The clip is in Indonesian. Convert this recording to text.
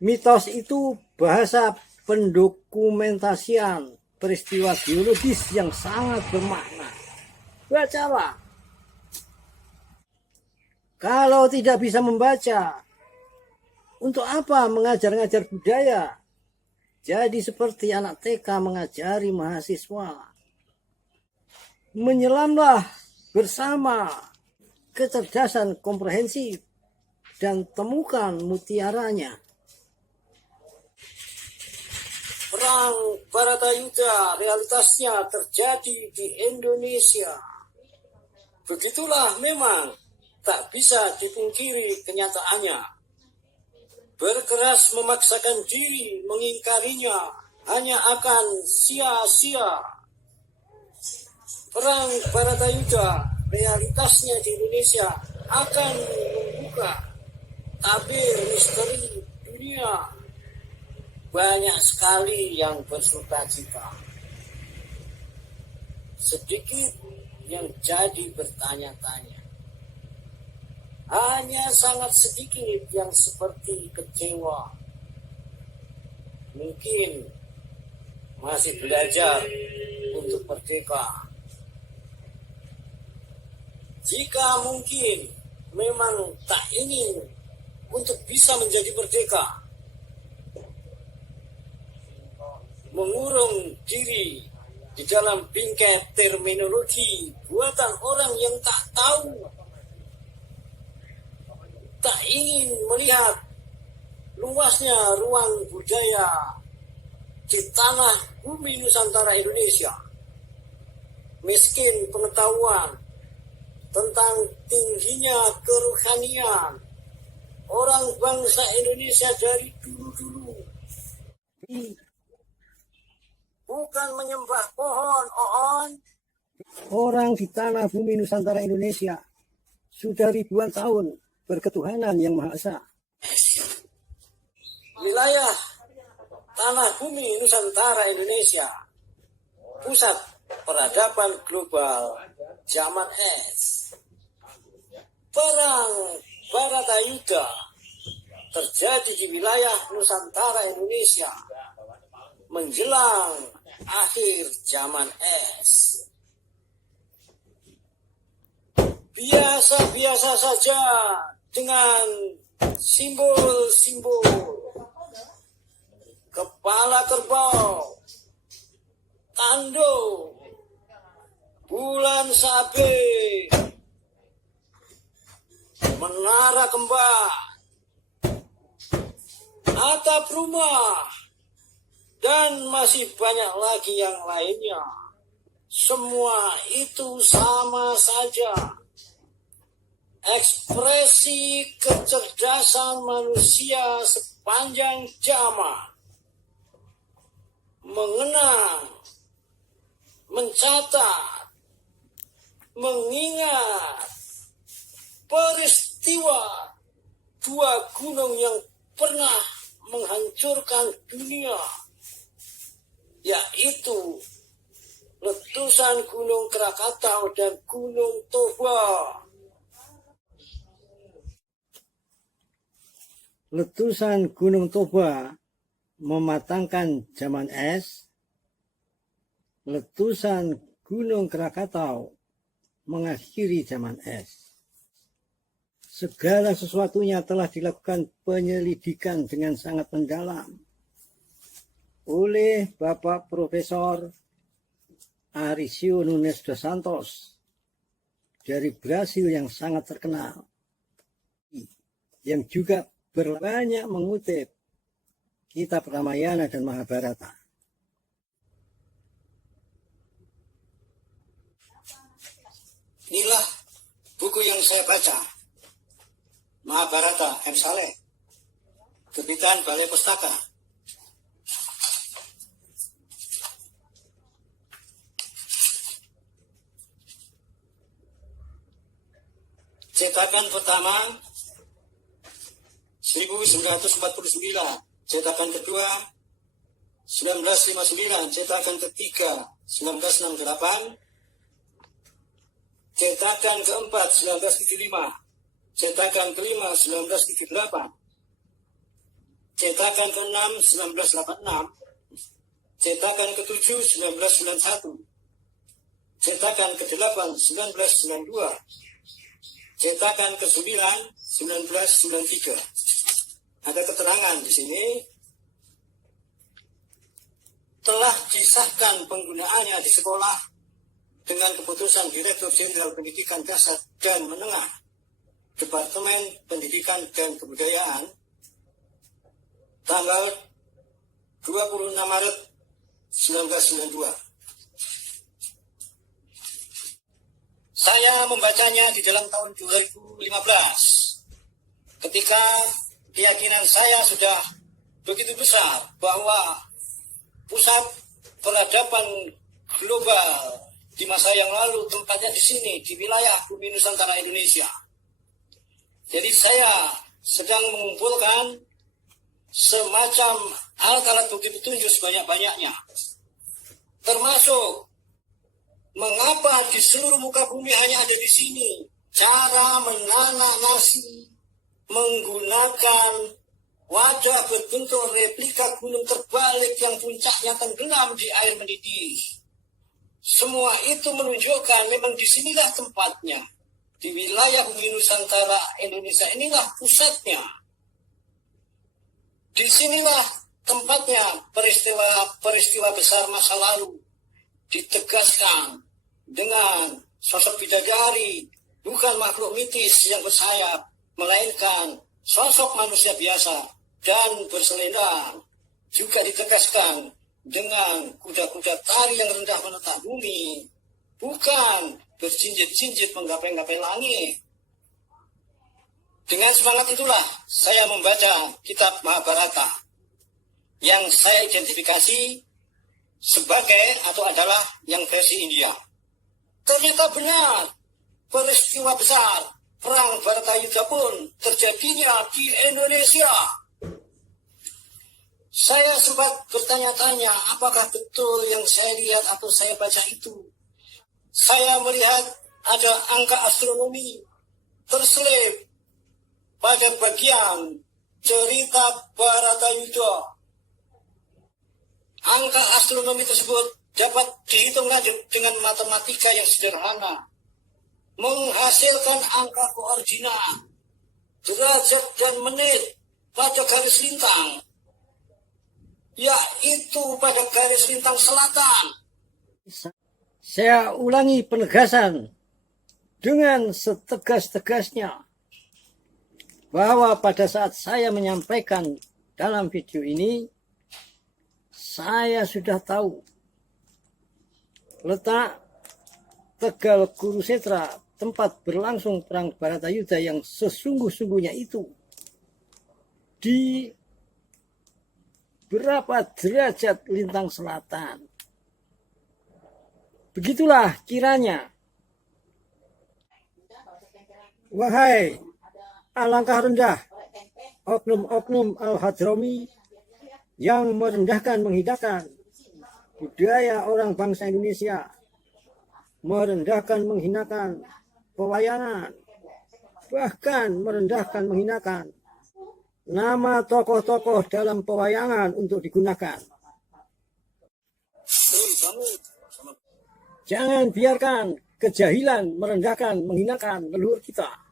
Mitos itu bahasa pendokumentasian peristiwa geologis yang sangat bermakna. Bacalah. Kalau tidak bisa membaca, untuk apa mengajar-ngajar budaya? Jadi seperti anak TK mengajari mahasiswa. Menyelamlah bersama kecerdasan komprehensif dan temukan mutiaranya. Perang Baratayuda realitasnya terjadi di Indonesia. Begitulah memang, tak bisa dipungkiri kenyataannya. Berkeras memaksakan diri mengingkarinya hanya akan sia-sia. Perang Baratayuda realitasnya di Indonesia akan membuka tabir misteri dunia. Banyak sekali yang bersukacita. Sedikit yang jadi bertanya-tanya. Hanya sangat sedikit yang seperti kecewa. Mungkin masih belajar untuk merdeka. Jika mungkin memang tak ingin untuk bisa menjadi merdeka, mengurung diri di dalam bingkai terminologi buatan orang yang tak tahu, tak ingin melihat luasnya ruang budaya di tanah bumi Nusantara Indonesia, miskin pengetahuan tentang tingginya kerohanian orang bangsa Indonesia dari dulu-dulu. Bukan menyembah pohon, Orang di tanah bumi Nusantara Indonesia sudah ribuan tahun berketuhanan yang Maha Esa. Wilayah tanah bumi Nusantara Indonesia, pusat peradaban global zaman es. Perang Baratayuda terjadi di wilayah Nusantara Indonesia menjelang akhir zaman es. Biasa-biasa saja dengan simbol-simbol kepala kerbau, tanduk, bulan sabit, menara kembar, atap rumah, dan masih banyak lagi yang lainnya. Semua itu sama saja. Ekspresi kecerdasan manusia sepanjang zaman. Mengenang, mencatat, mengingat peristiwa dua gunung yang pernah menghancurkan dunia, yaitu letusan Gunung Krakatau dan Gunung Toba. Letusan Gunung Toba mematangkan zaman es. Letusan Gunung Krakatau mengakhiri zaman es. Segala sesuatunya telah dilakukan penyelidikan dengan sangat mendalam oleh Bapak Profesor Arisio Nunes dos Santos dari Brasil yang sangat terkenal, yang juga berbanyak mengutip kitab Ramayana dan Mahabharata. Inilah buku yang saya baca, Mahabharata M. Saleh, terbitan Balai Pustaka. Cetakan pertama 1949, cetakan kedua 1959, cetakan ketiga 1968, cetakan keempat 1975, cetakan kelima 1978, cetakan ke-6 1986, cetakan ke-7 1991, cetakan ke-8 1992, cetakan ke-9 1993. Ada keterangan di sini telah disahkan penggunaannya di sekolah dengan keputusan Direktur Jenderal Pendidikan Dasar dan Menengah, Departemen Pendidikan dan Kebudayaan, tanggal 26 Maret 1992. Saya membacanya di dalam tahun 2015, ketika keyakinan saya sudah begitu besar bahwa pusat peradaban global di masa yang lalu tempatnya di sini, di wilayah bumi Nusantara Indonesia. Jadi saya sedang mengumpulkan semacam alat-alat bukti petunjuk sebanyak-banyaknya, termasuk mengapa di seluruh muka bumi hanya ada di sini cara menanak nasi menggunakan wadah berbentuk replika gunung terbalik yang puncaknya tenggelam di air mendidih. Semua itu menunjukkan memang disinilah tempatnya. Di wilayah bumi Nusantara Indonesia inilah pusatnya. Disinilah tempatnya peristiwa besar masa lalu ditegaskan dengan sosok bidadari, bukan makhluk mitis yang bersayap, melainkan sosok manusia biasa dan berselendang. Juga ditegaskan dengan kuda-kuda tari yang rendah menatap bumi, bukan berjinjit-jinjit menggapai-gapai langit. Dengan semangat itulah saya membaca kitab Mahabharata yang saya identifikasi sebagai atau adalah yang versi India. Ternyata benar, peristiwa besar Perang Bharatayuddha pun terjadinya di Indonesia. Saya sempat bertanya-tanya apakah betul yang saya lihat atau saya baca itu. Saya melihat ada angka astronomi terselip pada bagian cerita Bharatayuddha. Angka astronomi tersebut dapat dihitung dengan matematika yang sederhana, menghasilkan angka koordinat, derajat dan menit pada garis lintang, yaitu pada garis lintang selatan. Saya ulangi penegasan dengan setegas-tegasnya bahwa pada saat saya menyampaikan dalam video ini, saya sudah tahu letak Tegal Kurusetra, tempat berlangsung perang Bharatayuddha yang sesungguh-sungguhnya itu, di berapa derajat lintang selatan. Begitulah kiranya. Wahai alangkah rendah oknum-oknum Al-Hadrami yang merendahkan, menghinakan budaya orang bangsa Indonesia, merendahkan, menghinakan pewayangan, bahkan merendahkan, menghinakan nama tokoh-tokoh dalam pewayangan untuk digunakan. Jangan biarkan kejahilan merendahkan, menghinakan leluhur kita.